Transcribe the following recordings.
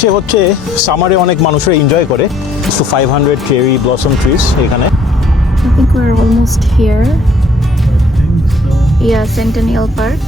বাংলাদেশে হচ্ছে সামারে অনেক মানুষরা এনজয় করে। সো 500 চেরি ব্লসম ট্রিজ এখানে। I think we're almost here. Yeah, Centennial Park.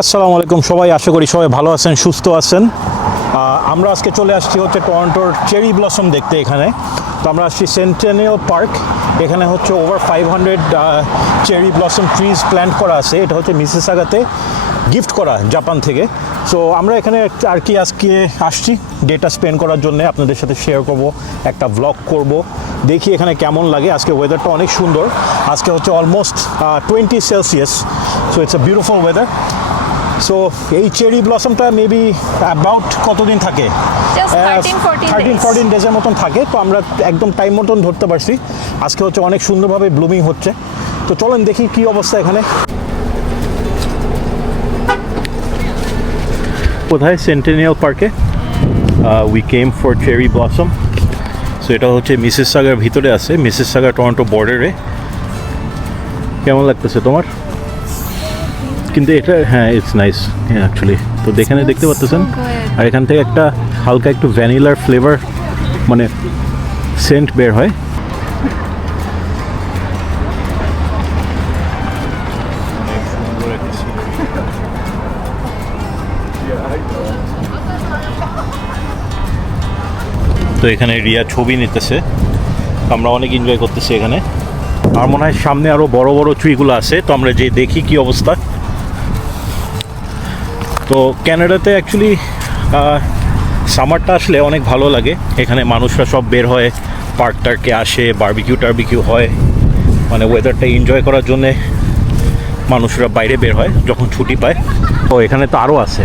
আসসালামু আলাইকুম সবাই, আশা করি সবাই ভালো আছেন, সুস্থ আছেন। আমরা আজকে চলে আসছি হচ্ছে টরন্টোর চেরি ব্লসম দেখতে এখানে। তো আমরা আসছি সেন্টেনিয়াল পার্ক। এখানে হচ্ছে over 500 cherry blossom trees plant করা আছে। এটা হচ্ছে মিসিসাগাতে গিফট করা জাপান থেকে। সো আমরা এখানে আর কি আজকে আসছি ডেটা স্পেন্ড করার জন্য, আপনাদের সাথে শেয়ার করব, একটা ব্লগ করব, দেখি এখানে কেমন লাগে। আজকে ওয়েদারটা অনেক সুন্দর, আজকে হচ্ছে almost 20 Celsius. So it's a beautiful weather. So এই চেরি ব্লসমটা মেবি অ্যাবাউট কতদিন থাকে? 13-14 ডেজের মতন থাকে। তো আমরা একদম টাইম মতন ধরতে পারছি। আজকে হচ্ছে অনেক সুন্দরভাবে ব্লুমিং হচ্ছে। তো চলেন দেখি কী অবস্থা এখানে। কোথায়? সেন্টেনিয়াল পার্কে we came for cherry blossom. So এটা হচ্ছে মিসিসাগার ভিতরে আছে, মিসিসাগা টরন্টো বর্ডারে। কেমন লাগতেছে তোমার? কিন্তু এটা হ্যাঁ, ইটস নাইস অ্যাকচুয়ালি। তো এখানে দেখতে পাচ্ছেন, আর এখান থেকে একটা হালকা একটু ভ্যানিলার ফ্লেভার মানে সেন্ট বের হয়। তো এখানে রিয়া ছবি নিতেছে, আমরা অনেক এনজয় করতেছি এখানে। আর মনে হয় সামনে আরও বড় বড় ট্রিগুলো আছে, তো আমরা যে দেখি কি অবস্থা। তো ক্যানাডাতে অ্যাকচুয়ালি সামারটা আসলে অনেক ভালো লাগে। এখানে মানুষরা সব বের হয়, পার্ক টার্কে আসে, বারবিকিউ হয়, মানে ওয়েদারটা এনজয় করার জন্যে মানুষরা বাইরে বের হয় যখন ছুটি পায়। তো এখানে তো আরও আছে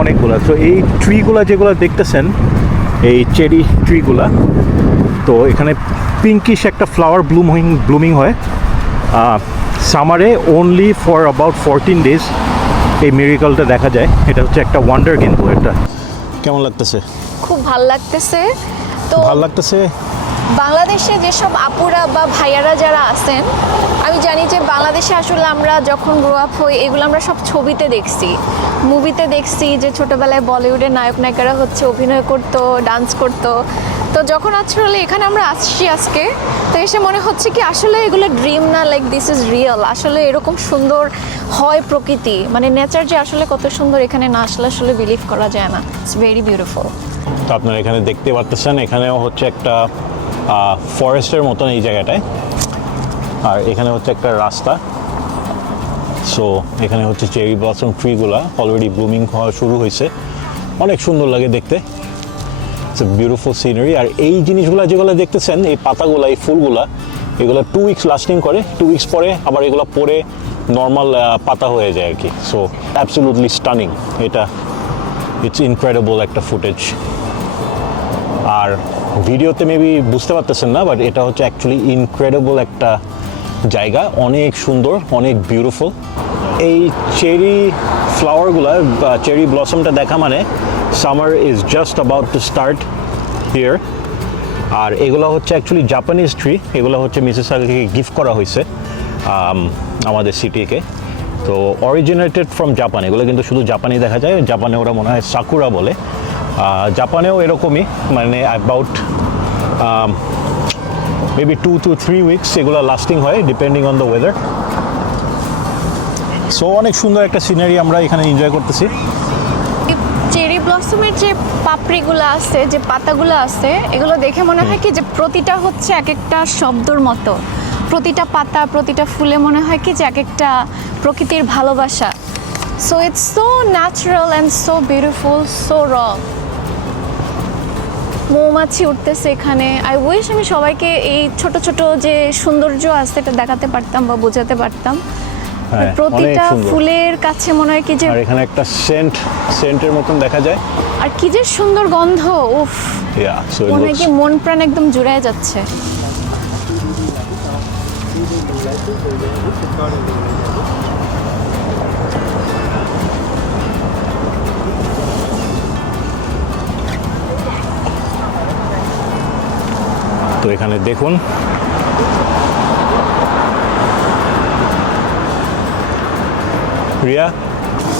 অনেকগুলো। তো এই ট্রিগুলো যেগুলো দেখতেছেন, এই চেরি ট্রিগুলা, তো এখানে পিঙ্কিশ একটা ফ্লাওয়ার ব্লুমিং হয় সামারে। অনলি ফর অ্যাবাউট 14 ডেজ এই মিরাকলটা দেখা যায়। এটা হচ্ছে একটা ওয়ান্ডার। কিন্তু এটা কেমন লাগতেছে? খুব ভাল লাগতেছে। তো ভাল লাগতেছে। বাংলাদেশে যেসব আপুরা বা ভাইয়ারা যারা আছেন, আমি জানি যে বাংলাদেশে আসলে আমরা যখন গ্রো আপ হই, এগুলো আমরা সব ছবিতে দেখছি, মুভিতে দেখছি, যে ছোটোবেলায় বলিউডের নায়ক নায়িকারা হচ্ছে অভিনয় করতো, ডান্স করতো। তো যখন আসলে এখানে আমরা আসছি আজকে, তো এসে মনে হচ্ছে কি আসলে এগুলো ড্রিম না, লাইক দিস ইজ রিয়েল। আসলে এরকম সুন্দর হয় প্রকৃতি, মানে নেচার যে আসলে কত সুন্দর, এখানে না আসলে আসলে বিলিভ করা যায় না। It's very beautiful. তো আপনারা এখানে দেখতে পাচ্ছেন, এখানেও হচ্ছে একটা ফরেস্টের মতন এই জায়গাটায়। আর এখানে হচ্ছে একটা রাস্তা। সো এখানে হচ্ছে চেরি ব্লসম ট্রিগুলা অলরেডি ব্লুমিং হওয়া শুরু হয়েছে। অনেক সুন্দর লাগে দেখতে। It's a beautiful scenery. আর এই জিনিসগুলো যেগুলো দেখতেছেন, এই পাতাগুলো, এই ফুলগুলা, এগুলো 2 উইকস লাস্টিং করে। 2 উইকস পরে আবার এগুলো পরে নর্মাল পাতা হয়ে যায় আর কি। So absolutely stunning. এটা ইটস ইনক্রেডিবল একটা ফুটেজ। আর ভিডিওতে মেবি বুঝতে পারতেছেন না, বাট এটা হচ্ছে অ্যাকচুয়ালি ইনক্রেডিবল একটা জায়গা। অনেক সুন্দর, অনেক বিউটিফুল। এই চেরি ফ্লাওয়ারগুলো বা চেরি ব্লসমটা দেখা মানে summer is just about to start here. আর এগুলো হচ্ছে অ্যাকচুয়ালি জাপানিজ ট্রি। এগুলো হচ্ছে মিসিসাগাকে গিফট করা হয়েছে আমাদের সিটিকে। তো অরিজিনেটেড ফ্রম জাপান। এগুলো কিন্তু শুধু জাপানি দেখা যায়। জাপানে ওরা মনে হয় সাকুরা বলে। জাপানেও এরকমই, মানে অ্যাবাউট মেবি 2 to 3 উইকস এগুলো লাস্টিং হয়, depending on the weather. So অনেক সুন্দর একটা সিনারি আমরা এখানে এনজয় করতেছি। চেরি ব্লসমের যে পাপড়িগুলো আছে, যে পাতাগুলো আছে, এগুলো দেখে মনে হয় কি যে প্রতিটা হচ্ছে এক একটা শব্দর মতো। প্রতিটা পাতা, প্রতিটা ফুলে মনে হয় কি যে এক একটা প্রকৃতির ভালোবাসা। So it's so natural and so beautiful, so র। মৌমাছি উঠতেছে এখানে। আই উইশ আমি সবাইকে এই ছোট ছোট যে সৌন্দর্য আছে এটা দেখাতে পারতাম বা বোঝাতে পারতাম। প্রতিটা ফুলের কাছে মনে হয় কি যে, আর এখানে একটা সেন্টের মতন দেখা যায়। আর কি যে সুন্দর গন্ধ, উফ, মনে হয় কি মন প্রাণ একদম জুড়ায় যাচ্ছে। তো এখানে দেখুন রিয়া,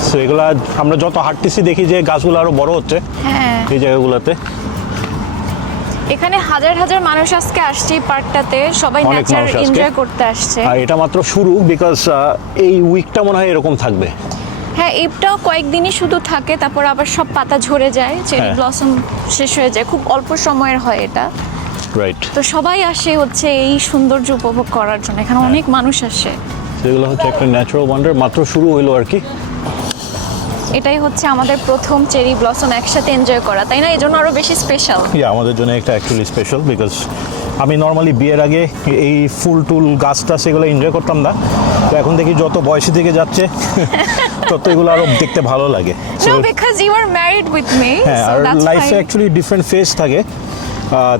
সো এগুলা আমরা যত হাঁটতেছি দেখি যে গাছগুলো আরো বড় হচ্ছে হ্যাঁ, এই জায়গাগুলোতে। এখানে হাজার হাজার মানুষ আজকে আসছে এই পার্কটাতে, সবাই অনেক নেচার মানুষ আজকে। এনজয় করতে আসছে। আর এটা মাত্র শুরু, বিকজ এই উইকটা মনে হয় এরকম থাকবে। হ্যাঁ, এটাও কয়েকদিনই শুধু থাকে, তারপর আবার সব পাতা ঝরে যায়, চেরি হ্যাঁ। ব্লসম শেষ হয়ে যায়, খুব অল্প সময়ের হয় এটা। রাইট, তো সবাই আসে হচ্ছে এই সৌন্দর্য উপভোগ করার জন্য, এখানে অনেক মানুষ আসে। সেগুলো হচ্ছে একটা ন্যাচারাল ওয়ান্ডার, মাত্র শুরু হইলো আর কি। এটাই হচ্ছে আমাদের প্রথম চেরি ব্লসম একসাথে এনজয় করা, তাই না? এই জন্য আরো বেশি স্পেশাল। আমাদের জন্য একটা অ্যাকচুয়ালি স্পেশাল, বিকজ আমি নর্মালি বিয়ের আগে এই ফুল টুল গাছটা সেগুলো এনজয় করতাম না, তো এখন দেখি যত বয়সী থেকে যাচ্ছে তত এগুলো আরো দেখতে ভালো লাগে। No, because you are married with me, হ্যাঁ, so আর that's লাইফে fine. অ্যাকচুয়ালি ডিফারেন্ট ফেজ থাকে,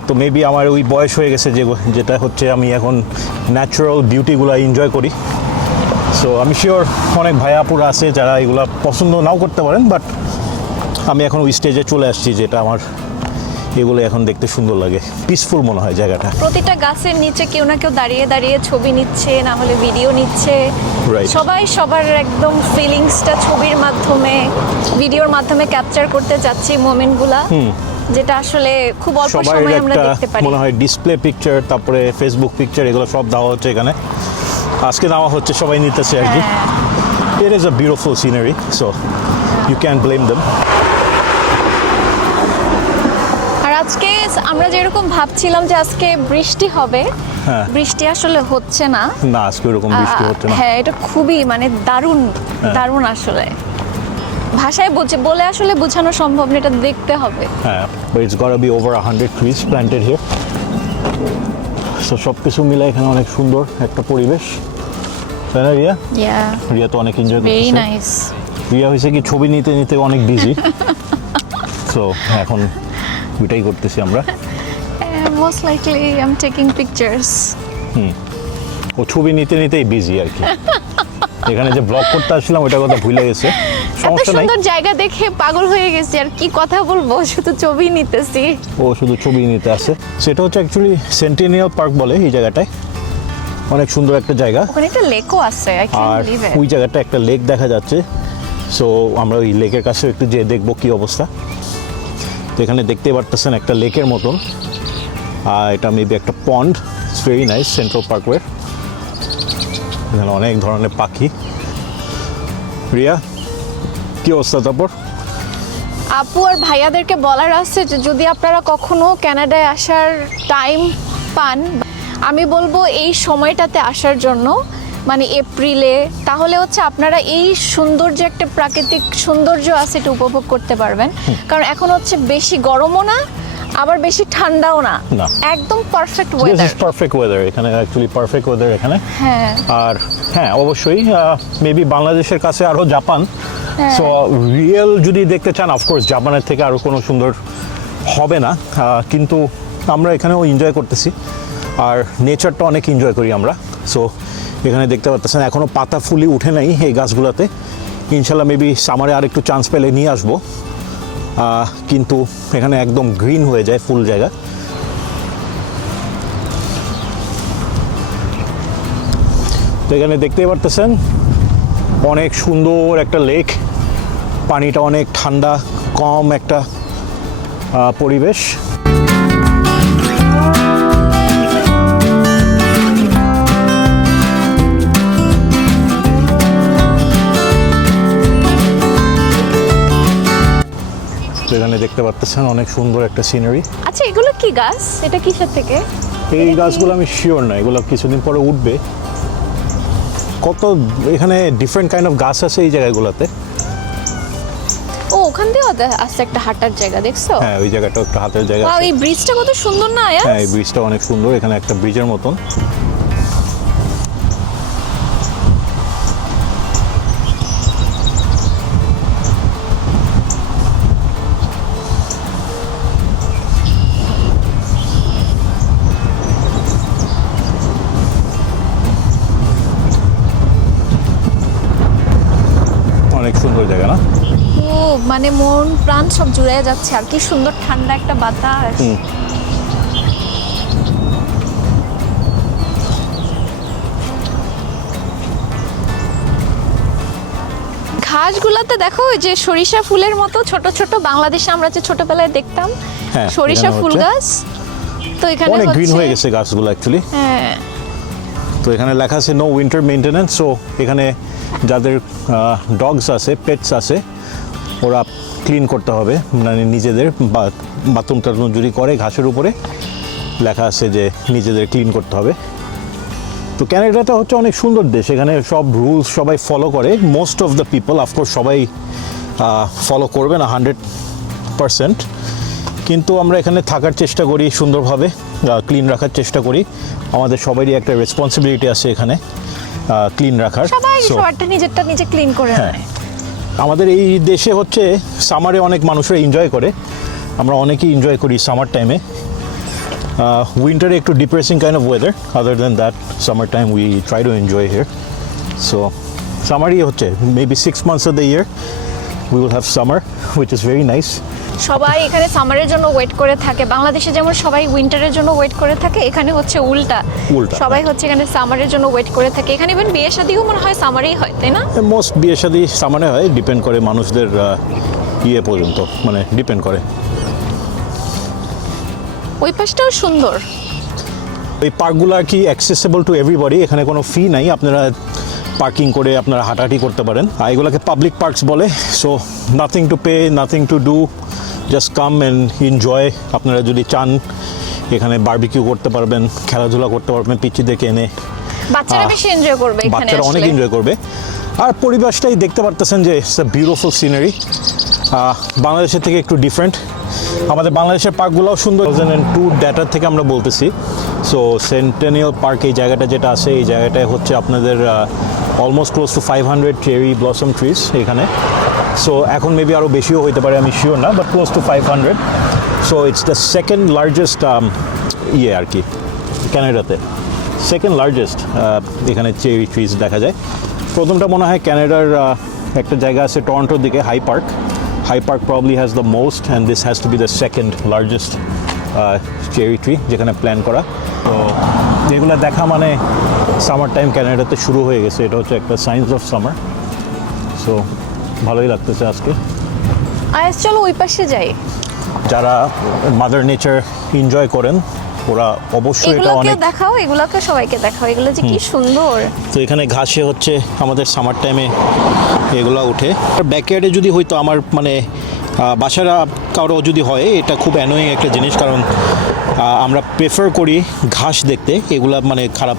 তো মেবি আমার ওই বয়স হয়ে গেছে যেটা হচ্ছে আমি এখন ন্যাচারাল বিউটিগুলো এনজয় করি। সো আমি শিওর অনেক ভাইয়াপুরা আছে যারা এগুলো পছন্দ নাও করতে পারেন, বাট আমি এখন ওই স্টেজে চলে আসছি যেটা আমার এগুলো এখন দেখতে সুন্দর লাগে, পিসফুল মনে হয় জায়গাটা। প্রতিটা গাছের নিচে কেউ না কেউ দাঁড়িয়ে দাঁড়িয়ে ছবি নিচ্ছে, না হলে ভিডিও নিচ্ছে। Right. সবাই সবার একদম ফিলিংসটা ছবির মাধ্যমে, ভিডিওর মাধ্যমে ক্যাপচার করতে যাচ্ছি মোমেন্টগুলা, যেটা আসলে খুব অল্প সবাই সময়ে আমরা একটা দেখতে পারি। মনে হয় ডিসপ্লে পিকচার, তারপরে ফেসবুক পিকচার, এগুলো সব দেওয়া হচ্ছে এখানে। আজকে দেওয়া হচ্ছে, সবাই নিতেছে আর কি। হ্যাঁ। It is a beautiful scenery, so you can't blame them. আর আজকে আমরা যেরকম ভাবছিলাম যে আজকে বৃষ্টি হবে, হ্যাঁ। বৃষ্টি আসলে হচ্ছে না। না, আজকে ওরকম বৃষ্টি হচ্ছে না। হ্যাঁ, এটা খুবই মানে দারুণ দারুণ আসলে, ভাষায় বলে আসলে বোঝানো সম্ভব না, এটা দেখতে হবে। হ্যাঁ, but it's gotta be over 100 trees planted here. So সব কিছু মিলে এখানে অনেক সুন্দর একটা পরিবেশ, তাই না রিয়া? রিয়া তো অনেক এনজয় ভেরি করতেছে। নাইস। রিয়া হয়েছে কি ছবি নিতে নিতে অনেক বিজি, সো এখন ওইটাই করতেছি আমরা। Most likely I am taking pictures. ও ছবি নিতে নিতেই বিজি আর কি। এখানে যে ব্লগ করতে আসছিলাম ওইটা কথা ভুলে গেছে, এত সমস্যা নাই। সুন্দর জায়গা দেখে পাগল হয়ে গেছি, আর কি কথা বলবো, শুধু ছবি নিতেছি। ও শুধু ছবি নিতে আসে। সেটা হচ্ছে অ্যাকচুয়ালি সেন্টিনিয়াল পার্ক বলে এই জায়গাটায়, অনেক সুন্দর একটা জায়গা। ওখানে একটা লেকও আছে, আই ক্যান আর বিলিভ ওই ইট। জায়গাটা একটা লেক দেখা যাচ্ছে, সো আমরা ওই লেকের কাছে একটু যেয়ে দেখবো কি অবস্থা। তো এখানে দেখতেই পারতেছেন একটা লেকের মতন, আর এটা মেবি একটা পন্ড। It's very nice, central parkway. এখানে অনেক ধরনের পাখি। রিয়া, কি অবস্থা তারপর? আপু আর ভাইয়াদেরকে বলার আছে যে যদি আপনারা কখনো কানাডায় আসার টাইম পান, আমি বলবো এই সময়টাতে আসার জন্য, মানে এপ্রিলে, তাহলে হচ্ছে আপনারা এই সৌন্দর্য, একটা প্রাকৃতিক সৌন্দর্য আছে, এটা উপভোগ করতে পারবেন। কারণ এখন হচ্ছে বেশি গরমও না, আবার বেশি ঠান্ডাও না, না। একদম perfect this weather. Is perfect weather, এখানে অ্যাকচুয়ালি পারফেক্ট ওয়েদার এখানে। হ্যাঁ, আর হ্যাঁ, অবশ্যই মেবি বাংলাদেশের কাছে আরও জাপান। হ্যাঁ। সো রিয়েল যদি দেখতে চান, অফকোর্স জাপানের থেকে আরও কোনো সুন্দর হবে না, কিন্তু আমরা এখানেও এনজয় করতেছি, আর নেচারটা অনেক এনজয় করি আমরা। সো এখানে দেখতে পাচ্ছেন এখনও পাতা ফুলি উঠে নাই এই গাছগুলোতে, ইনশাল্লাহ মেবি সামারে আর একটু চান্স পেলে নিয়ে আসবো, কিন্তু এখানে একদম গ্রিন হয়ে যায় ফুল জায়গা। তো এখানে দেখতেই পারতেছেন অনেক সুন্দর একটা লেক, পানিটা অনেক ঠান্ডা, কম একটা পরিবেশ। তো এখানে দেখতে পাচ্ছেন অনেক সুন্দর একটা সিনারি। আচ্ছা, এগুলো কি গাছ? এটা কিসের থেকে? এই গাছগুলো আমি শিওর না, এগুলো কিছুদিন পরে উঠবে। কত এখানে ডিফারেন্ট কাইন্ড অফ গাছ আছে এই জায়গাগুলোতে। ও, ওখান দিয়েও আছে একটা হাঁটার জায়গা, দেখছো? হ্যাঁ, ওই জায়গাটা একটা হাতের জায়গা ওয়াও, আছে। এই ব্রিজটা কত সুন্দর না আয়াস? হ্যাঁ, এই ব্রিজটা অনেক সুন্দর, এখানে একটা ব্রিজের মতন। অনেক সুন্দর জায়গা না? ও, মানে মন প্রাণ সব জুড়ে যাচ্ছে, আর কি সুন্দর ঠান্ডা একটা বাতাস। গাছগুলোতে দেখো ওই যে সরিষা ফুলের মতো ছোট ছোট, বাংলাদেশে আমরা যে ছোটবেলায় দেখতাম হ্যাঁ, সরিষা এখানে ফুল হচ্ছে। গাছ, তো এখানে অনেক গ্রিন হচ্ছে হয়ে গেছে গাছগুলো অ্যাকচুয়ালি। হ্যাঁ তো এখানে লেখা আছে নো উইন্টার মেনটেন্যান্স। সো এখানে যাদের ডগস আছে, পেটস আছে, ওরা ক্লিন করতে হবে, মানে নিজেদের বাথরুম টাথরুম যদি করে ঘাসের উপরে লেখা আছে যে নিজেদের ক্লিন করতে হবে। তো ক্যানাডাটা হচ্ছে অনেক সুন্দর দেশ, এখানে সব রুলস সবাই ফলো করে, most of the people. Of course সবাই ফলো করবে না 100%, কিন্তু আমরা এখানে থাকার চেষ্টা করি সুন্দরভাবে, ক্লিন রাখার চেষ্টা করি। আমাদের সবারই একটা রেসপন্সিবিলিটি আছে এখানে ক্লিন রাখার। সবাই So, সবারটা নিজেরটা নিজে ক্লিন করে হ্যাঁ, নেয়। আমাদের এই দেশে হচ্ছে সামারে অনেক মানুষরা এনজয় করে, আমরা অনেকেই এনজয় করি সামার টাইমে। উইন্টারে একটু depressing kind of weather, other than that summer time we try to enjoy here. So সামারই হচ্ছে maybe 6 months of the year we will have summer, which is very nice. সবাই এখানে সামারের জন্য ওয়েট করে থাকে, বাংলাদেশে যেমন সবাই উইন্টারের জন্য ওয়েট করে থাকে, এখানে হচ্ছে উল্টা, উল্টা, সবাই হচ্ছে এখানে সামারের জন্য ওয়েট করে থাকে। এখানে ইভেন বিয়ে শাদিও মনে হয় সামারেই হয়, তাই না? মোস্ট বিয়ে শাদী সামারে হয়, ডিপেন্ড করে মানুষদের ইয়ে পর্যন্ত, মানে ডিপেন্ড করে। ওই পাশটাও সুন্দর। এই পার্কগুলো আর কি অ্যাক্সেসেবল টু এভরিবডি, এখানে কোনো ফি নাই, আপনারা পার্কিং করে আপনারা হাঁটাহাঁটি করতে পারেন। আর এগুলোকে পাবলিক পার্কস বলে। So nothing to pay, nothing to do, just come and enjoy. আপনারা যদি চান এখানে বারবিকিউ করতে পারবেন, খেলাধুলা করতে পারবেন পিচ্চিদেরকে এনে, বাচ্চারা বেশি এনজয় করবে এখানে বাচ্চারা অনেক আসলে। এনজয় করবে। আর পরিবেশটাই দেখতে পারতেছেন যে ইটস আ বিউটিফুল সিনারি, বাংলাদেশের থেকে একটু ডিফারেন্ট। আমাদের বাংলাদেশের পার্কগুলোও সুন্দর। 2002 ডেটার থেকে আমরা বলতেছি। সো সেন্টেনিয়াল পার্ক এই জায়গাটা যেটা আছে, এই জায়গাটায় হচ্ছে আপনাদের almost close two 500 cherry blossom trees এখানে। সো এখন মেবি আরও বেশিও হইতে পারে, আমি শিওর না, but close two 500। So it's the second largest ইয়ে আর কি ক্যানাডাতে, সেকেন্ড লার্জেস্ট এখানে চেরি ট্রিজ দেখা যায়। প্রথমটা মনে হয় ক্যানাডার একটা জায়গা আছে টরন্টোর দিকে, High Park. High Park probably has the most and this has to be the second largest cherry tree যেখানে প্ল্যান করা। তো যেগুলো দেখা মানে সামার টাইম ক্যানাডাতে শুরু হয়ে গেছে, এটা হচ্ছে একটা সাইন্স অফ সামার। সো ভালোই লাগতেছে আজকে। আজ চলো ওই পাশে যাই। যারা মাদার নেচার এনজয় করেন ওরা অবশ্যই এটা এগুলোকে অনেক। দেখাও, এগুলোকে সবাইকে দেখাও, এগুলো যে কি সুন্দর। তো এখানে ঘাসে হচ্ছে আমাদের সামার টাইমে এগুলো উঠে। ব্যাকয়ার্ডে যদি হয়তো আমার মানে বাসারা কারো যদি হয়, এটা খুব অ্যানোয়িং একটা জিনিস, কারণ আমরা প্রেফার করি ঘাস দেখতে, এগুলা মানে খারাপ,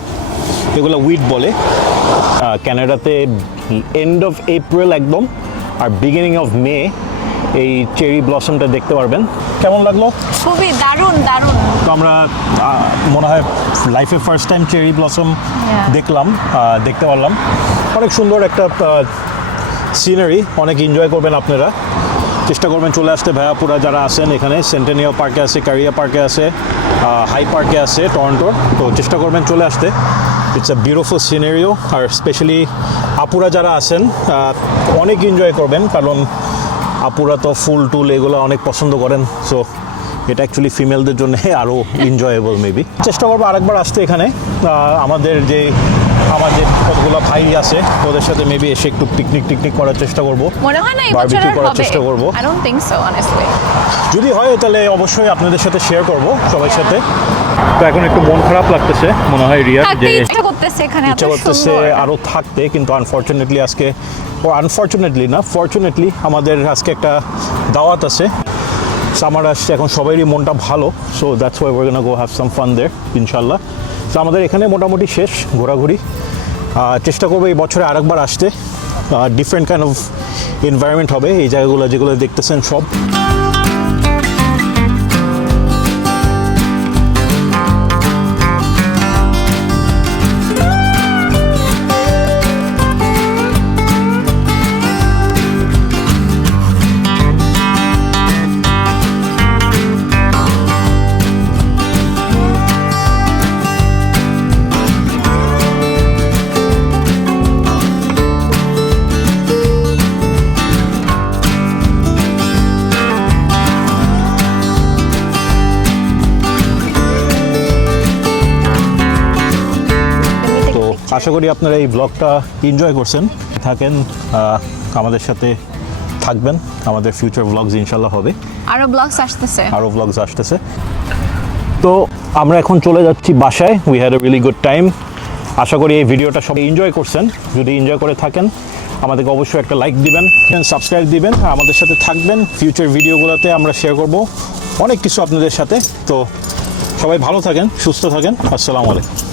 এগুলো উইড বলে। ক্যানাডাতে এন্ড অফ এপ্রিল একদম আর বিগিনিং অফ মে এই চেরি ব্লসমটা দেখতে পারবেন। কেমন লাগলো? খুবই দারুণ দারুণ। তো আমরা মনে হয় লাইফে ফার্স্ট টাইম চেরি ব্লসম দেখলাম, দেখতে পারলাম। অনেক সুন্দর একটা সিনারি, অনেক এনজয় করবেন আপনারা। চেষ্টা করবেন চলে আসতে। ভায়াপুরা যারা আছেন এখানে, সেন্টেনিয়াল পার্কে আছে, কারিয়া পার্কে আছে, হাই পার্কে আছে টরন্টোর। তো চেষ্টা করবেন চলে আসতে। It's a beautiful scenario. আর স্পেশালি আপুরা যারা আছেন অনেক এনজয় করবেন, কারণ আপুরা তো ফুল টুল এগুলো অনেক পছন্দ করেন। সো এটা অ্যাকচুয়ালি ফিমেলদের জন্য আরও এনজয়েবল মেবি। চেষ্টা করবো আরেকবার আসতে এখানে। আমাদের যে কতগুলো ভাই আছে ওদের সাথে মেবি এসে একটু পিকনিক করার চেষ্টা করবো, মনে হয় না এই বছর বারবিকিউ আর করার হবে। চেষ্টা করবো। I don't think so honestly. যদি হয় তাহলে অবশ্যই আপনাদের সাথে শেয়ার করব সবার সাথে। তো এখন একটু মন খারাপ লাগতেছে মনে হয় রিয়া, থাকতে যে ইচ্ছা করতেছে এখানে, এত ইচ্ছা করতেছে সুন্দর। আরও থাকতে, কিন্তু আনফর্চুনেটলি আজকে, ও আনফর্চুনেটলি না ফর্চুনেটলি আমাদের আজকে একটা দাওয়াত আছে। সামার আসছে, এখন সবারই মনটা ভালো। So that's why we gonna go have some fun there ইনশাল্লাহ। তো আমাদের এখানে মোটামুটি শেষ ঘোরাঘুরি। চেষ্টা করবো এই বছরে আরেকবার আসতে। ডিফারেন্ট কাইন্ড অফ এনভায়রনমেন্ট হবে এই জায়গাগুলো যেগুলো দেখতেছেন সব। আশা করি আপনারা এই ব্লগটা এনজয় করছেন থাকেন আমাদের সাথে থাকবেন আমাদের ফিউচার ব্লগস ইনশাল্লাহ হবে আরো ব্লগস আসতেছে আরও ব্লগস আসতেছে তো আমরা এখন চলে যাচ্ছি বাসায় we had a really good time আশা করি এই ভিডিওটা সবাই এনজয় করছেন যদি এনজয় করে থাকেন আমাদেরকে অবশ্যই একটা লাইক দিবেন সাবস্ক্রাইব দিবেন আমাদের সাথে থাকবেন ফিউচার ভিডিওগুলোতে আমরা শেয়ার করব অনেক কিছু আপনাদের সাথে তো সবাই ভালো থাকেন সুস্থ থাকেন আসসালামু আলাইকুম